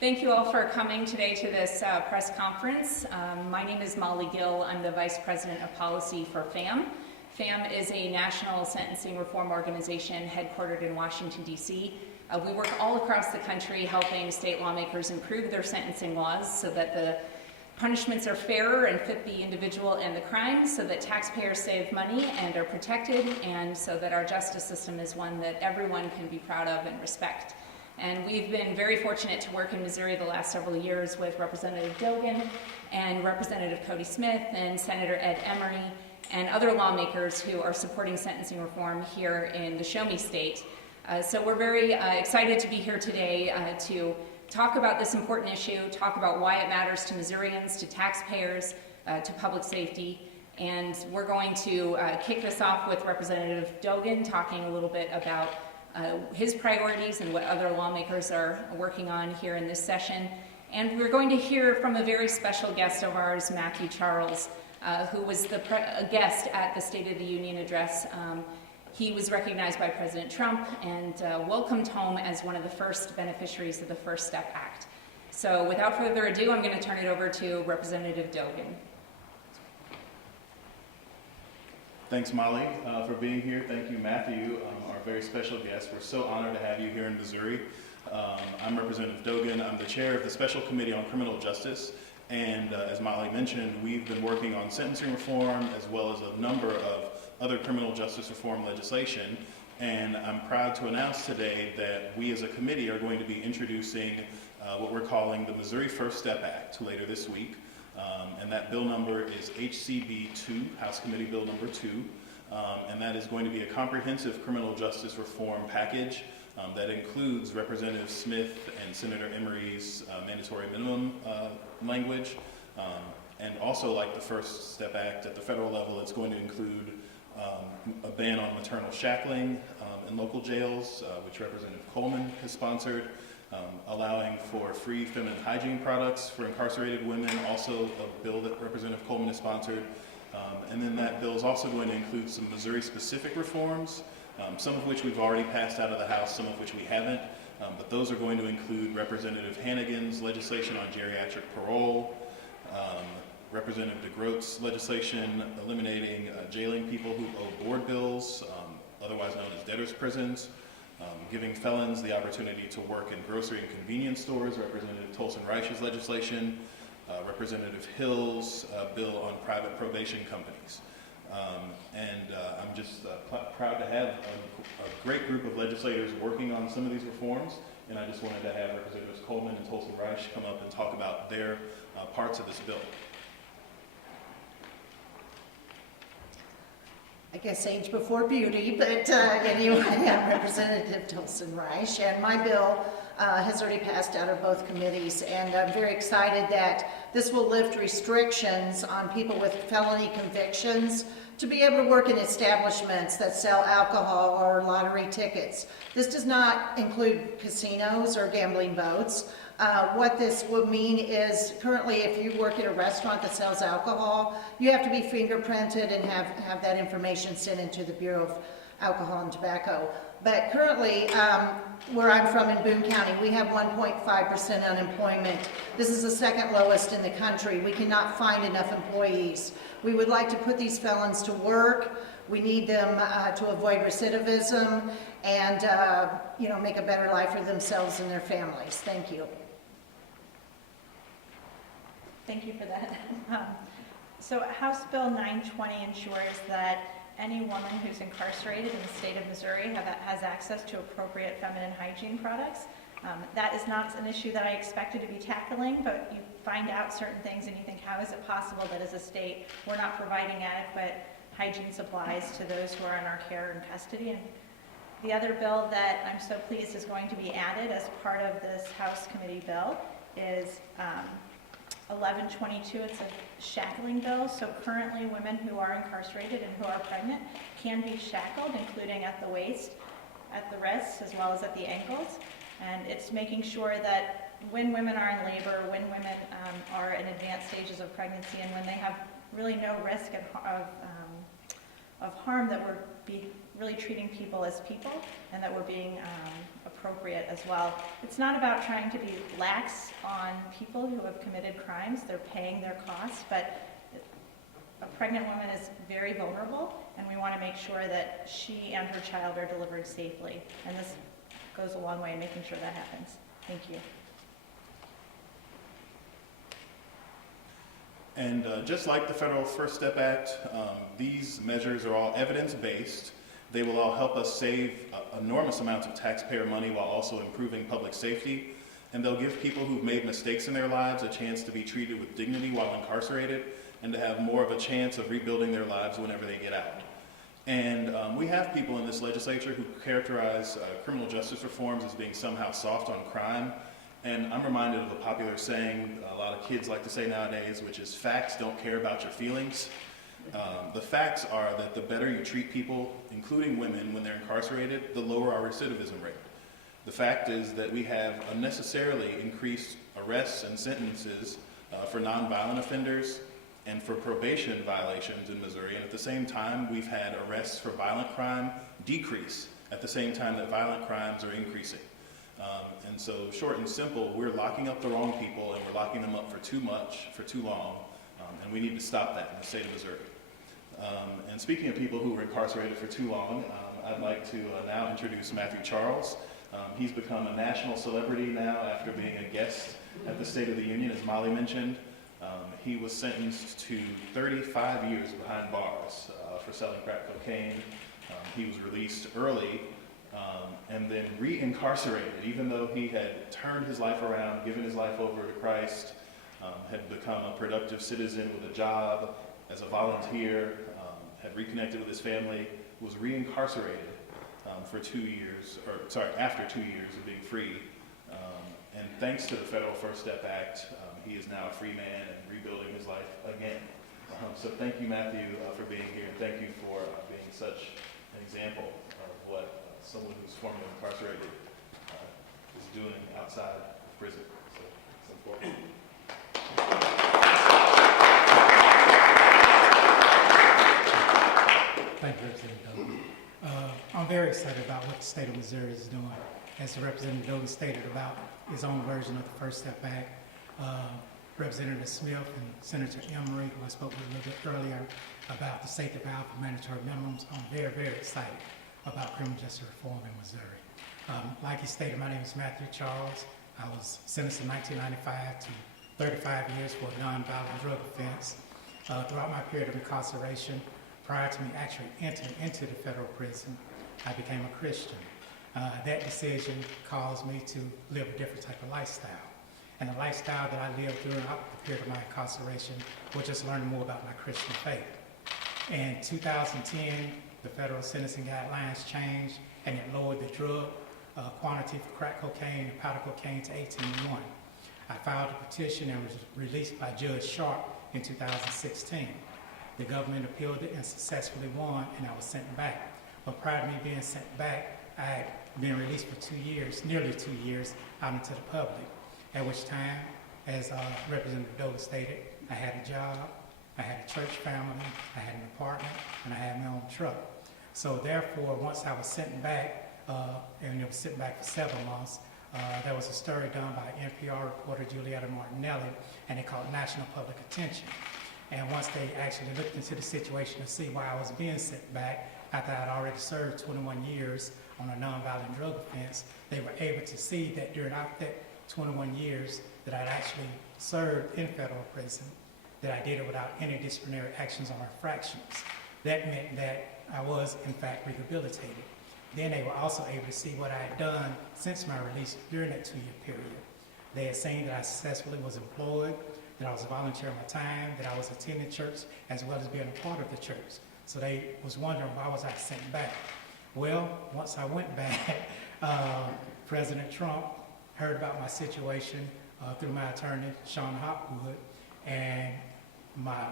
Thank you all for coming today to this press conference. My name is Molly Gill. I'm the Vice President of Policy for FAM. FAM is a national sentencing reform organization headquartered in Washington, D.C. We work all across the country helping state lawmakers improve their sentencing laws so that the punishments are fairer and fit the individual and the crime, so that taxpayers save money and are protected, and so that our justice system is one that everyone can be proud of and respect. And we've been very fortunate to work in Missouri the last several years with Representative Dogan and Representative Cody Smith and Senator Ed Emery and other lawmakers who are supporting sentencing reform here in the Show Me State. So we're very excited to be here today to talk about this important issue, talk about why it matters to Missourians, to taxpayers, to public safety. And we're going to kick this off with Representative Dogan talking a little bit about his priorities and what other lawmakers are working on here in this session. And we're going to hear from a very special guest of ours, Matthew Charles, who was a guest at the State of the Union address. He was recognized by President Trump and welcomed home as one of the first beneficiaries of the First Step Act. So without further ado, I'm going to turn it over to Representative Dogan. Thanks, Molly, for being here. Thank you, Matthew, our very special guest. We're so honored to have you here in Missouri. I'm Representative Dogan. I'm the chair of the Special Committee on Criminal Justice. And as Molly mentioned, we've been working on sentencing reform as well as a number of other criminal justice reform legislation. And I'm proud to announce today that we as a committee are going to be introducing what we're calling the Missouri First Step Act later this week. And that bill number is HCB 2, House Committee Bill number 2. And that is going to be a comprehensive criminal justice reform package that includes Representative Smith and Senator Emery's mandatory minimum language. And also, like the First Step Act at the federal level, it's going to include a ban on maternal shackling in local jails, which Representative Coleman has sponsored. Allowing for free feminine hygiene products for incarcerated women, also a bill that Representative Coleman has sponsored. And then that bill is also going to include some Missouri-specific reforms, some of which we've already passed out of the House, some of which we haven't. But those are going to include Representative Hannigan's legislation on geriatric parole, Representative DeGroat's legislation eliminating jailing people who owe board bills, otherwise known as debtors' prisons, giving felons the opportunity to work in grocery and convenience stores, Representative Tolson-Reich's legislation, Representative Hill's bill on private probation companies. I'm just proud to have a great group of legislators working on some of these reforms, and I just wanted to have Representatives Coleman and Tolson-Reich come up and talk about their parts of this bill. I guess age before beauty, but anyway, I'm Representative Tolson-Reich, and my bill has already passed out of both committees, and I'm very excited that this will lift restrictions on people with felony convictions to be able to work in establishments that sell alcohol or lottery tickets. This does not include casinos or gambling boats. What this will mean is currently if you work at a restaurant that sells alcohol, you have to be fingerprinted and have that information sent into the Bureau of Alcohol and Tobacco. But currently, where I'm from in Boone County, we have 1.5% unemployment. This is the second lowest in the country. We cannot find enough employees. We would like to put these felons to work. We need them to avoid recidivism and make a better life for themselves and their families. Thank you. Thank you for that. So House Bill 920 ensures that any woman who's incarcerated in the state of Missouri has access to appropriate feminine hygiene products. That is not an issue that I expected to be tackling, but you find out certain things and you think, how is it possible that as a state we're not providing adequate hygiene supplies to those who are in our care and custody? And the other bill that I'm so pleased is going to be added as part of this House committee bill is 1122. It's a shackling bill. So currently women who are incarcerated and who are pregnant can be shackled, including at the waist, at the wrists, as well as at the ankles. And it's making sure that when women are in labor, when women are in advanced stages of pregnancy, and when they have really no risk of harm, that we're really treating people as people, and that we're being appropriate as well. It's not about trying to be lax on people who have committed crimes. They're paying their costs, but a pregnant woman is very vulnerable, and we want to make sure that she and her child are delivered safely. And this goes a long way in making sure that happens. Thank you. And just like the Federal First Step Act, these measures are all evidence-based. They will all help us save enormous amounts of taxpayer money while also improving public safety. And they'll give people who've made mistakes in their lives a chance to be treated with dignity while incarcerated and to have more of a chance of rebuilding their lives whenever they get out. And we have people in this legislature who characterize criminal justice reforms as being somehow soft on crime. And I'm reminded of a popular saying a lot of kids like to say nowadays, which is facts don't care about your feelings. The facts are that the better you treat people, including women, when they're incarcerated, the lower our recidivism rate. The fact is that we have unnecessarily increased arrests and sentences for nonviolent offenders and for probation violations in Missouri, and at the same time we've had arrests for violent crime decrease at the same time that violent crimes are increasing. And so short and simple, we're locking up the wrong people and we're locking them up for too much, for too long, and we need to stop that in the state of Missouri. And speaking of people who were incarcerated for too long, I'd like to now introduce Matthew Charles. He's become a national celebrity now after being a guest at the State of the Union, as Molly mentioned. He was sentenced to 35 years behind bars for selling crack cocaine. He was released early and then re-incarcerated, even though he had turned his life around, given his life over to Christ, had become a productive citizen with a job as a volunteer, had reconnected with his family, was re-incarcerated for 2 years, after 2 years of being free. And thanks to the Federal First Step Act, he is now a free man and rebuilding his life again. So thank you, Matthew, for being here, and thank you for being such an example of what someone who's formerly incarcerated is doing outside of prison. So it's important. Thank you, Representative Dogan. I'm very excited about what the state of Missouri is doing. As the Representative Dogan stated about his own version of the First Step Act, Representative Smith and Senator Emery, who I spoke with a little bit earlier about the safety valve for mandatory minimums, I'm very, very excited about criminal justice reform in Missouri. Like he stated, my name is Matthew Charles. I was sentenced in 1995 to 35 years for a nonviolent drug offense. Throughout my period of incarceration, prior to me actually entering into the federal prison, I became a Christian. That decision caused me to live a different type of lifestyle. And the lifestyle that I lived throughout the period of my incarceration was just learning more about my Christian faith. In 2010, the federal sentencing guidelines changed and it lowered the drug quantity for crack cocaine and powder cocaine to 18 to 1. I filed a petition and was released by Judge Sharp in 2016. The government appealed it and successfully won, and I was sent back. But prior to me being sent back, I had been released for 2 years, nearly 2 years, out into the public. At which time, as Representative Dogan stated, I had a job, I had a church family, I had an apartment, and I had my own truck. So therefore, once I was sent back, and it was sent back for several months, there was a story done by NPR reporter Julietta Martinelli, and it caught national public attention. And once they actually looked into the situation to see why I was being sent back, after I had already served 21 years on a nonviolent drug offense, they were able to see that during that 21 years that I'd actually served in federal prison, that I did it without any disciplinary actions or infractions. That meant that I was, in fact, rehabilitated. Then they were also able to see what I had done since my release during that 2-year period. They had seen that I successfully was employed, that I was volunteering my time, that I was attending church, as well as being a part of the church. So they was wondering, why was I sent back? Well, once I went back, President Trump heard about my situation through my attorney, Sean Hopwood, and my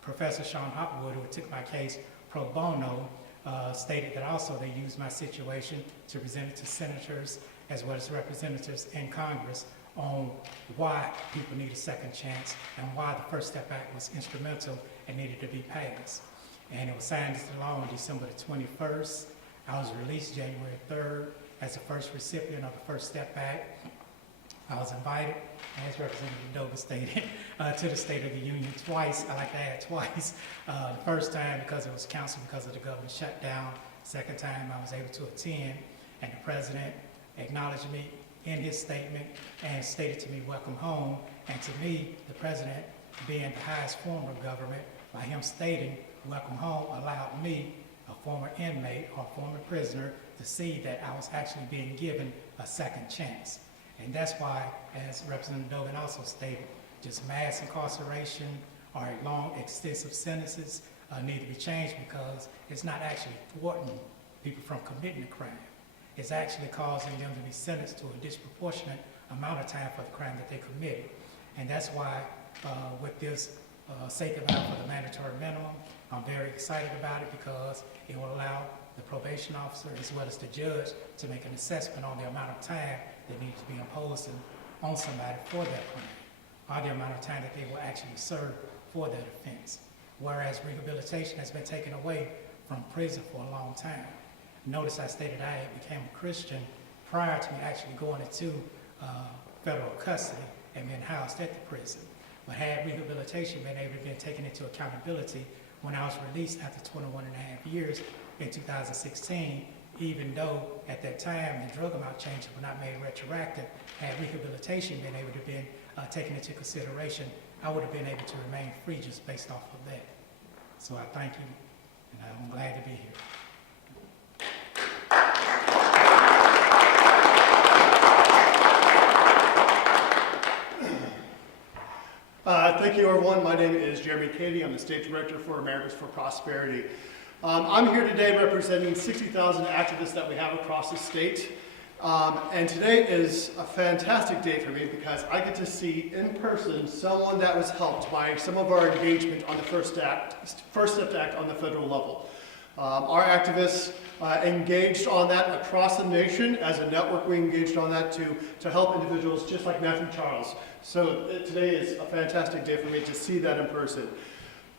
professor, Sean Hopwood, who took my case pro bono, stated that also they used my situation to present it to senators as well as representatives in Congress on why people need a second chance and why the First Step Act was instrumental and needed to be passed. And it was signed into law on December the 21st. I was released January 3rd, as the first recipient of the First Step Back. I was invited, as Representative Dogan stated, to the State of the Union twice. I like to add twice. The first time because it was canceled because of the government shutdown. Second time I was able to attend, and the President acknowledged me in his statement and stated to me, welcome home. And to me, the President, being the highest form of government, by him stating, welcome home, allowed me, a former inmate or former prisoner, to see that I was actually being given a second chance. And that's why, as Representative Dogan also stated, just mass incarceration or long, extensive sentences need to be changed, because it's not actually thwarting people from committing a crime. It's actually causing them to be sentenced to a disproportionate amount of time for the crime that they committed. And that's why with this safety valve for the mandatory minimum, I'm very excited about it, because it will allow the probation officer as well as the judge to make an assessment on the amount of time that needs to be imposed on somebody for that crime, or the amount of time that they will actually serve for that offense. Whereas rehabilitation has been taken away from prison for a long time. Notice I stated I became a Christian prior to me actually going into federal custody and being housed at the prison. But had rehabilitation been able to be taken into accountability when I was released after 21 and a half years in 2016, even though at that time the drug amount changes were not made retroactive, had rehabilitation been able to be taken into consideration, I would have been able to remain free just based off of that. So I thank you, and I'm glad to be here. Thank you, everyone. My name is Jeremy Cady. I'm the State Director for Americans for Prosperity. I'm here today representing 60,000 activists that we have across the state. And today is a fantastic day for me, because I get to see in person someone that was helped by some of our engagement on the First Step Act on the federal level. Our activists engaged on that across the nation. As a network, we engaged on that to help individuals just like Matthew Charles. So today is a fantastic day for me to see that in person.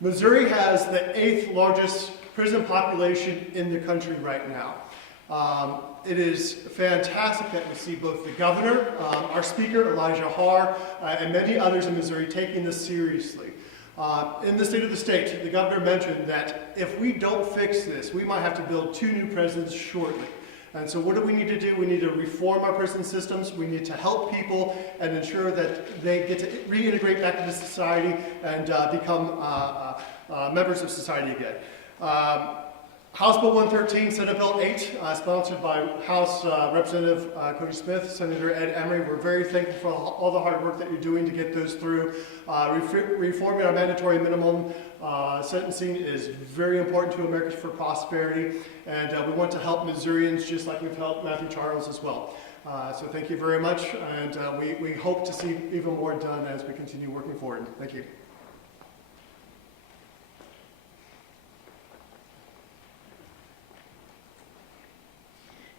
Missouri has the 8th largest prison population in the country right now. It is fantastic that we see both the governor, our speaker, Elijah Har, and many others in Missouri taking this seriously. In the State of the State, the governor mentioned that if we don't fix this, we might have to build 2 new prisons shortly. And so what do we need to do? We need to reform our prison systems. We need to help people and ensure that they get to reintegrate back into society and become members of society again. House Bill 113, Senate Bill 8, sponsored by House Representative Cody Smith, Senator Ed Emery. We're very thankful for all the hard work that you're doing to get those through. Reforming our mandatory minimum sentencing is very important to Americans for Prosperity, and we want to help Missourians just like we've helped Matthew Charles as well. So thank you very much, and we hope to see even more done as we continue working forward. Thank you.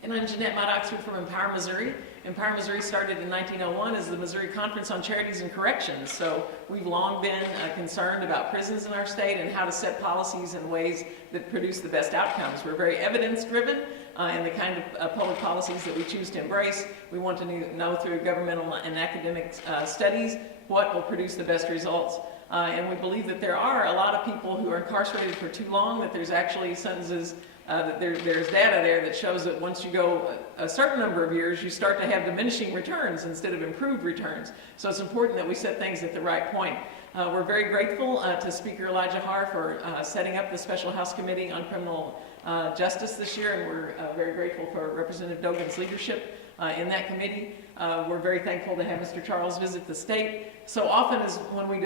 And I'm Jeanette Mott-Oxford from Empower Missouri. Empower Missouri started in 1901 as the Missouri Conference on Charities and Corrections. So we've long been concerned about prisons in our state and how to set policies in ways that produce the best outcomes. We're very evidence-driven in the kind of public policies that we choose to embrace. We want to know through governmental and academic studies what will produce the best results. And we believe that there are a lot of people who are incarcerated for too long, that there's actually sentences that there's data there that shows that once you go a certain number of years, you start to have diminishing returns instead of improved returns. So it's important that we set things at the right point. We're very grateful to Speaker Elijah Har for setting up the Special House Committee on Criminal Justice this year, and we're very grateful for Representative Dogan's leadership in that committee. We're very thankful to have Mr. Charles visit the state. So often as when we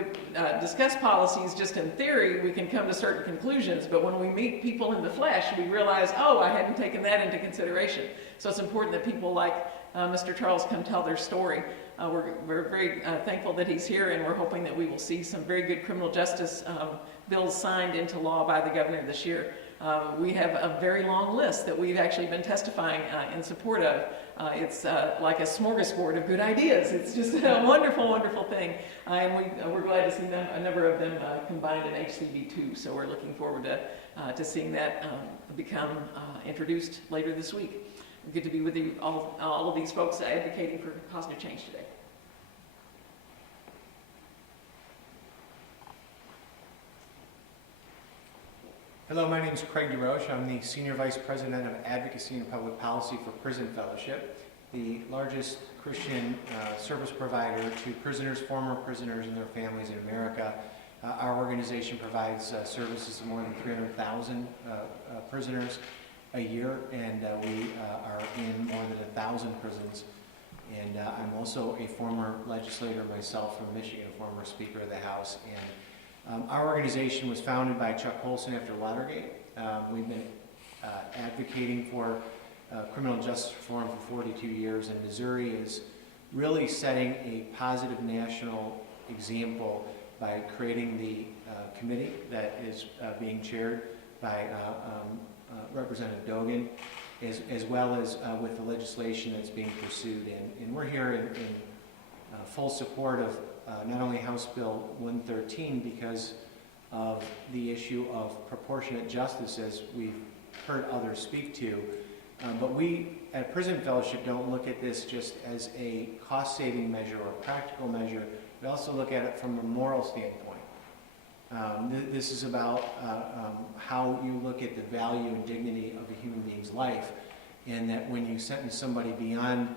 discuss policies just in theory, we can come to certain conclusions, but when we meet people in the flesh, we realize, oh, I hadn't taken that into consideration. So it's important that people like Mr. Charles come tell their story. We're very thankful that he's here, and we're hoping that we will see some very good criminal justice bills signed into law by the governor this year. We have a very long list that we've actually been testifying in support of. It's like a smorgasbord of good ideas. It's just a wonderful, wonderful thing. And we're glad to see a number of them combined in HCV2. So we're looking forward to seeing that become introduced later this week. Good to be with you, all of these folks advocating for positive change today. Hello, my name is Craig DeRoche. I'm the Senior Vice President of Advocacy and Public Policy for Prison Fellowship, the largest Christian service provider to prisoners, former prisoners, and their families in America. Our organization provides services to more than 300,000 prisoners a year, and we are in more than 1,000 prisons. And I'm also a former legislator myself from Michigan, a former Speaker of the House. And our organization was founded by Chuck Colson after Watergate. We've been advocating for criminal justice reform for 42 years, and Missouri is really setting a positive national example by creating the committee that is being chaired by Representative Dogan, as well as with the legislation that's being pursued. And we're here in full support of not only House Bill 113 because of the issue of proportionate justice, as we've heard others speak to, but we at Prison Fellowship don't look at this just as a cost-saving measure or a practical measure. We also look at it from a moral standpoint. This is about how you look at the value and dignity of a human being's life, and that when you sentence somebody beyond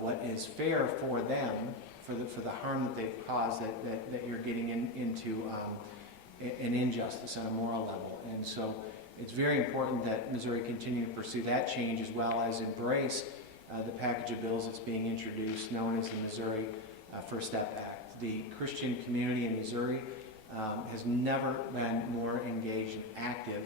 what is fair for them, for the harm that they've caused, that you're getting into an injustice on a moral level. And so it's very important that Missouri continue to pursue that change, as well as embrace the package of bills that's being introduced, known as the Missouri First Step Act. The Christian community in Missouri has never been more engaged and active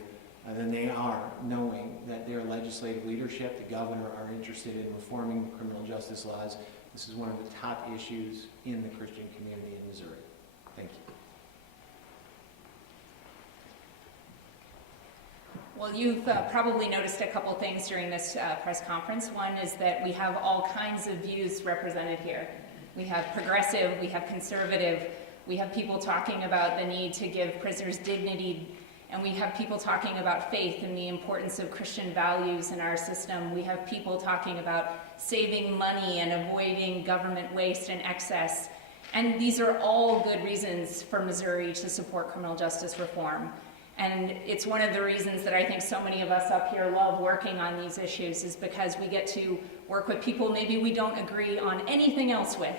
than they are, knowing that their legislative leadership, the governor, are interested in reforming the criminal justice laws. This is one of the top issues in the Christian community in Missouri. Thank you. Well, you've probably noticed a couple things during this press conference. One is that we have all kinds of views represented here. We have progressive, we have conservative, we have people talking about the need to give prisoners dignity, and we have people talking about faith and the importance of Christian values in our system. We have people talking about saving money and avoiding government waste and excess. And these are all good reasons for Missouri to support criminal justice reform. And it's one of the reasons that I think so many of us up here love working on these issues, is because we get to work with people maybe we don't agree on anything else with,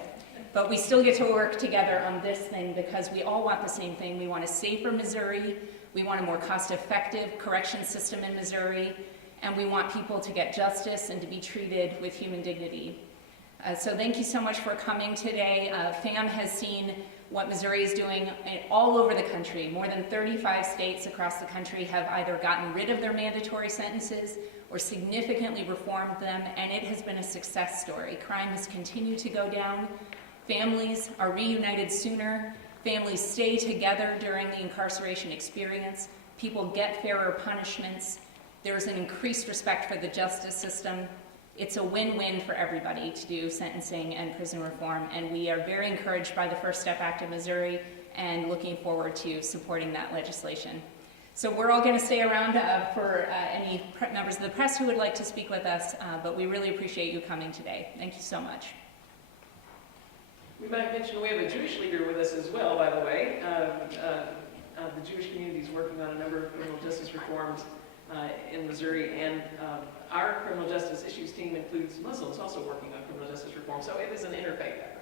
but we still get to work together on this thing because we all want the same thing. We want a safer Missouri, we want a more cost-effective correction system in Missouri, and we want people to get justice and to be treated with human dignity. So thank you so much for coming today. FAM has seen what Missouri is doing all over the country. More than 35 states across the country have either gotten rid of their mandatory sentences or significantly reformed them, and it has been a success story. Crime has continued to go down. Families are reunited sooner. Families stay together during the incarceration experience. People get fairer punishments. There's an increased respect for the justice system. It's a win-win for everybody to do sentencing and prison reform, and we are very encouraged by the First Step Act of Missouri and looking forward to supporting that legislation. So we're all going to stay around for any members of the press who would like to speak with us, but we really appreciate you coming today. Thank you so much. We might mention we have a Jewish leader with us as well, by the way. The Jewish community is working on a number of criminal justice reforms in Missouri, and our criminal justice issues team includes Muslims also working on criminal justice reform, so it is an interfaith effort.